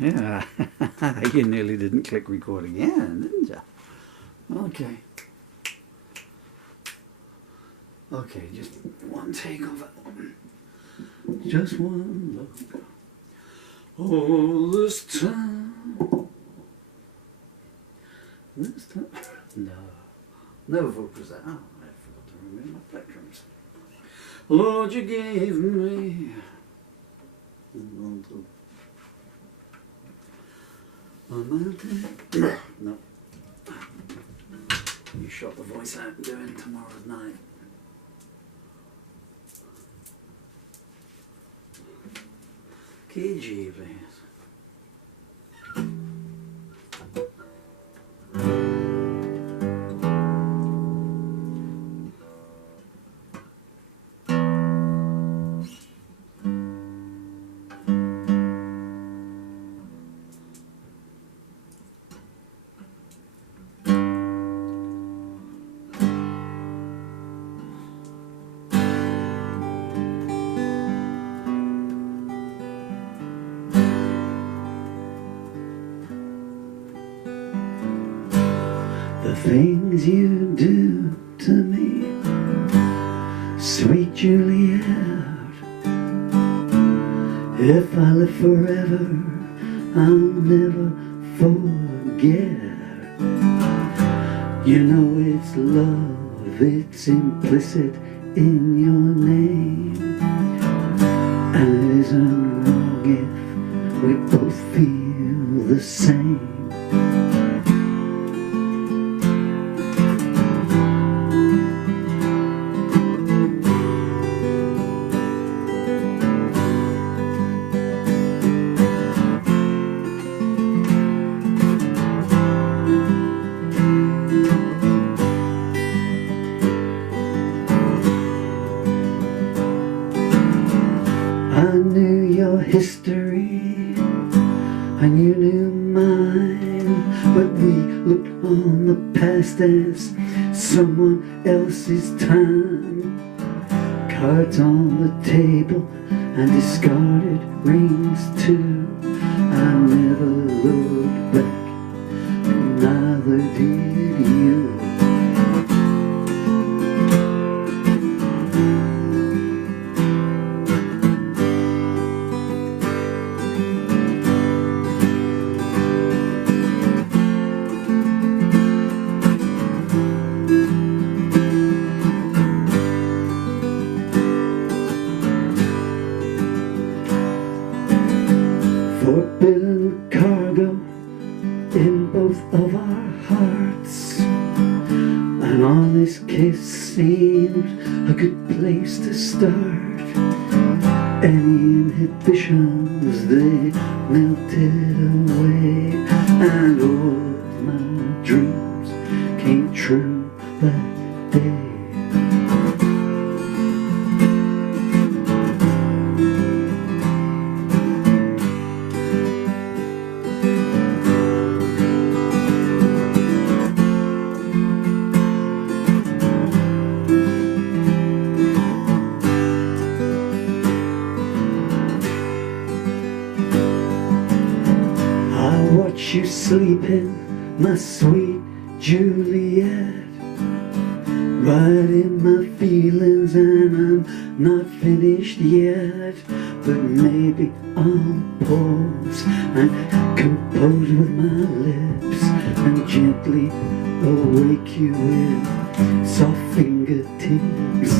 Yeah, you nearly didn't click record again, didn't you? Okay. Okay, just one take of it. Just one look. All this time. This time. No. No vocals there. Oh, I forgot to remove my plectrums. Lord, you gave me. No. You shot the voice out doing tomorrow night. Key G, please. The things you do to me, sweet Juliette. If I live forever, I'll never forget. You know it's love, it's implicit in your name. And it isn't wrong if we both feel the same. I knew your history, and you knew mine, but we looked on the past as someone else's time. Cards on the table and discarded rings too. I never looked back, neither did you. Forbidden cargo in both of our hearts, an honest kiss seemed a good place to start. Any inhibitions, they melted away, and all my dreams came true that day. Watch you sleeping, my sweet Juliette. Writing my feelings and I'm not finished yet. But maybe I'll pause and compose with my lips and gently awake you with soft fingertips.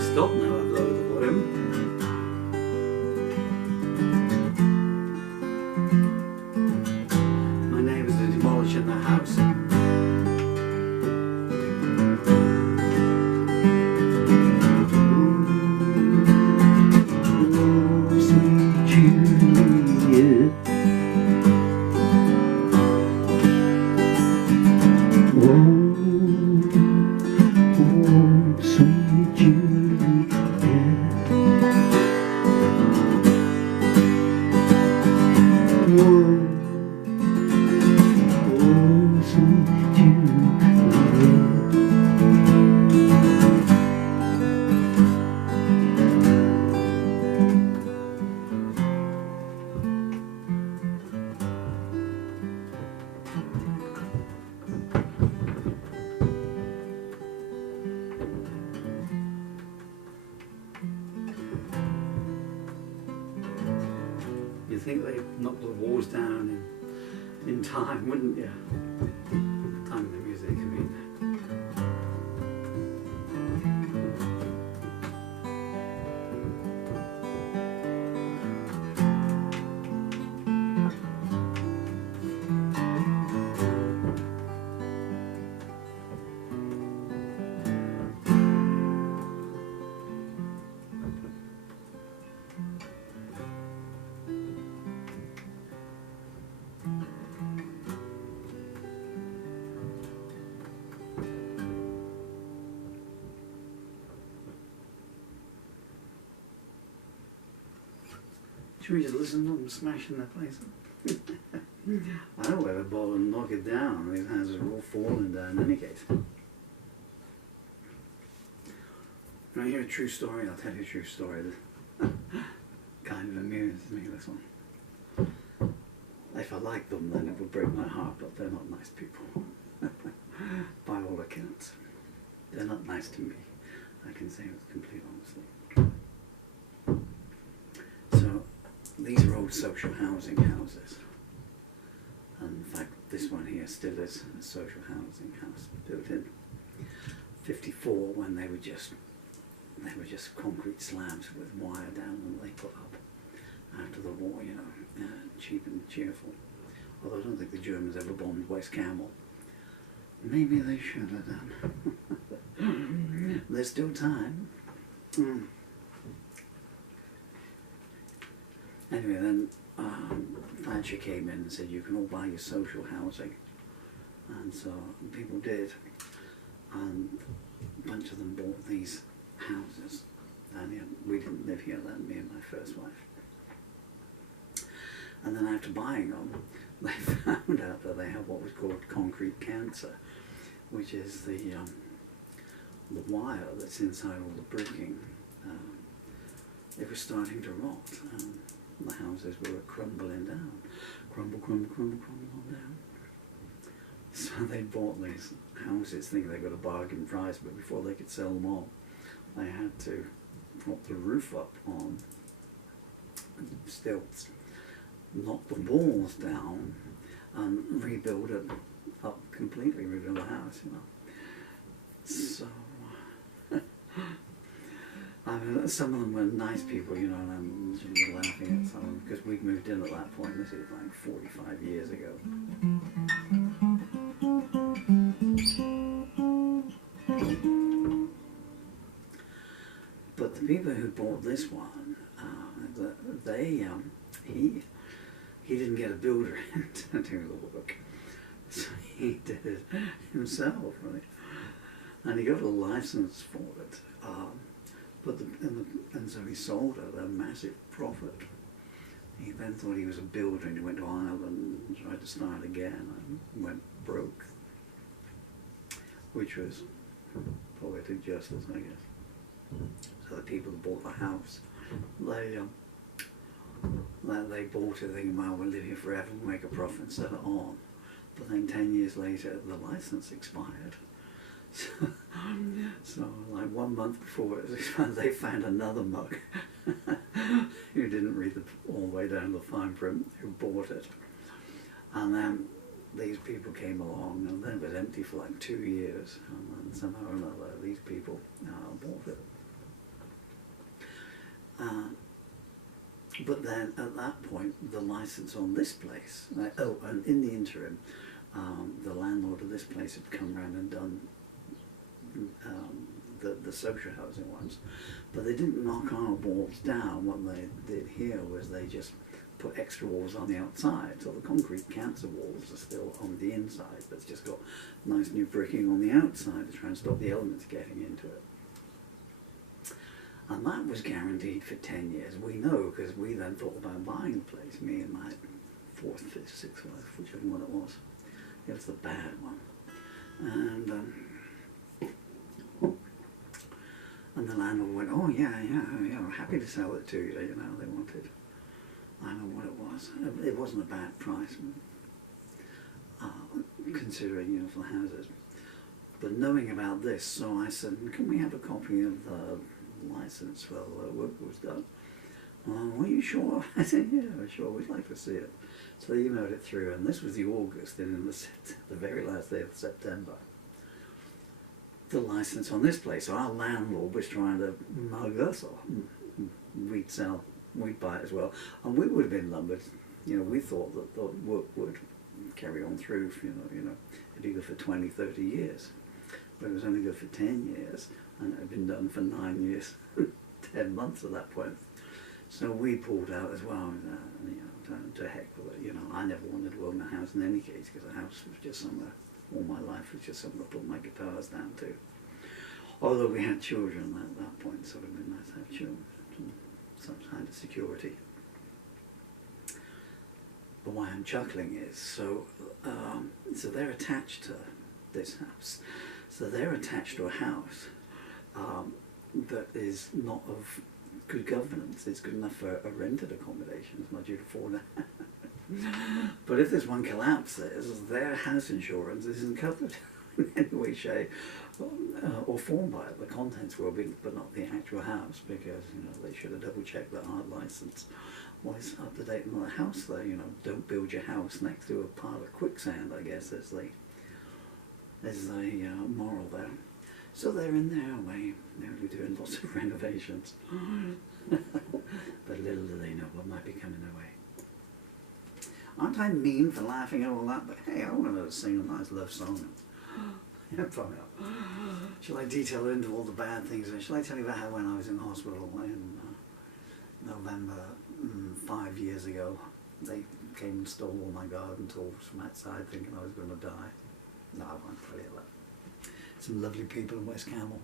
Stop now, I've lowered the volume. My neighbours are demolishing the house. Oh, sweet Juliette. in time, wouldn't you? Time the music, I mean. Should we just listen to them smashing their place up? I don't know whether bother and knock it down. These houses are all falling down in any case. When I hear a true story, I'll tell you a true story that kind of amuses me, this one. If I liked them, then it would break my heart, but they're not nice people. By all accounts. They're not nice to me. I can say with complete honesty. So, these are old social housing houses. And in fact, this one here still is a social housing house built in 54 when they were just concrete slabs with wire down them they put up after the war, you know, cheap and cheerful. Although I don't think the Germans ever bombed West Camel. Maybe they should have done. There's still time. Anyway, then Thatcher came in and said, you can all buy your social housing. And so people did. And a bunch of them bought these houses. And we didn't live here then, me and my first wife. And then after buying them, they found out that they have what was called concrete cancer, which is the wire that's inside all the bricking. It was starting to rot. The houses were crumbling down. Crumble, crumble, crumble, crumble on down. So they bought these houses thinking they got a bargain price, but before they could sell them all, they had to prop the roof up on stilts, knock the walls down, and rebuild it up completely, rebuild the house, you know. So, I mean, some of them were nice people, you know, and I'm just laughing at some of them because we'd moved in at that point. This is like 45 years ago. But the people who bought this one, he didn't get a builder in to do the work, so he did it himself, right? And he got a license for it. And so he sold at a massive profit. He then thought he was a builder and he went to Ireland and tried to start again and went broke, which was poetic justice, I guess. So the people who bought the house, they bought it thinking, well, we'll live here forever and make a profit and sell it on. But then 10 years later, the license expired. So like 1 month before it was expired, they found another mug who didn't read all the way down the fine print, who bought it. And then these people came along, and then it was empty for like 2 years, and then somehow or another these people bought it. But then at that point, the license on this place, and in the interim, the landlord of this place had come round and done the social housing ones, but they didn't knock our walls down. What they did here was they just put extra walls on the outside, so the concrete cancer walls are still on the inside, but it's just got nice new bricking on the outside to try and stop the elements getting into it. And that was guaranteed for 10 years. We know, because we then thought about buying the place, me and my fourth, fifth, sixth wife, whichever one it was. It was the bad one. And the landlord went, oh yeah, we're happy to sell it to you, you know, they wanted, I don't know what it was. It wasn't a bad price, considering, you know, for houses. But knowing about this, so I said, can we have a copy of the license where the work was done? oh, are you sure? I said, yeah, sure, we'd like to see it. So they emailed it through, and this was the August, and in the very last day of September, the license on this place, so our landlord was trying to mug us off. We'd buy it as well, and we would have been lumbered. You know, we thought that the work would carry on through, it'd be good for 20, 30 years. But it was only good for 10 years, and it had been done for 9 years, 10 months at that point. So we pulled out as well, to heck with it. I never wanted to own a house in any case, because a house was just somewhere, all my life was just somewhere to put my guitars down to. Although we had children at that point, so it would have been nice to have children, some kind of security. But why I'm chuckling is, so they're attached to this house. So they're attached to a house that is not of good governance. It's good enough for a rented accommodation. It's not due to fall down. But if this one collapses, their house insurance isn't covered in any way, shape, or form by it. The contents will be, but not the actual house, because they should have double checked that our license was up to date on the house. There, don't build your house next to a pile of quicksand, I guess is the moral there. So they're in their way. They'll be doing lots of renovations. But little do they know what might be coming their way. Aren't I mean for laughing at all that? But hey, I want to sing a nice love song. Shall I detail into all the bad things? Shall I tell you about how when I was in hospital in November 5 years ago, they came and stole all my garden tools from outside thinking I was going to die? No, I won't tell you that. Some lovely people in West Camel.